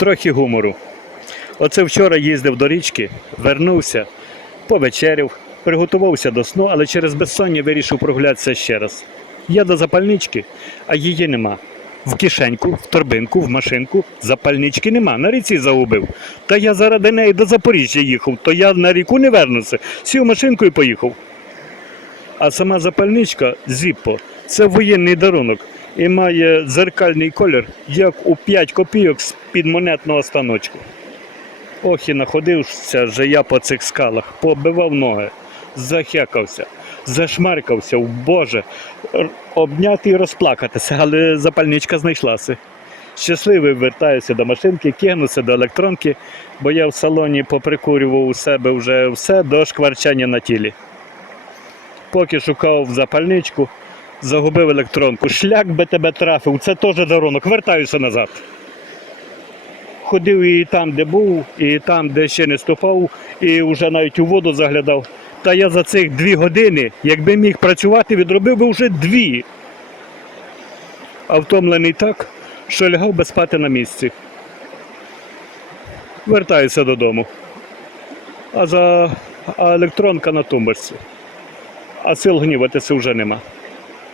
Трохи гумору. Оце вчора їздив до річки, вернувся, повечеряв, приготувався до сну, але через безсоння вирішив прогулятися ще раз. Я до запальнички, а її нема. В кишеньку, в торбинку, в машинку запальнички нема. На ріці загубив. Та я заради неї до Запоріжжя їхав, то я на ріку не вернуся. Сів машинку і поїхав. А сама запальничка Зіппо це воєнний дарунок і має дзеркальний колір, як у 5 копійок з-під монетного станочку. Ох, і находився же я по цих скалах, побивав ноги, захекався, зашмаркався, в Боже, обняти і розплакатися, але запальничка знайшлася. Щасливий вертаюся до машинки, кигнуся до електронки, бо я в салоні поприкурював у себе вже все до шкварчання на тілі. Поки шукав запальничку, загубив електронку. Шлях би тебе трафив, це теж дарунок. Вертаюся назад. Ходив і там, де був, і там, де ще не ступав, і вже навіть у воду заглядав. Та я за цих дві години, якби міг працювати, відробив би вже дві. А втомлений так, що лягав би спати на місці. Вертаюся додому. А за а електронка на тумбочці. А сил гніватися вже нема.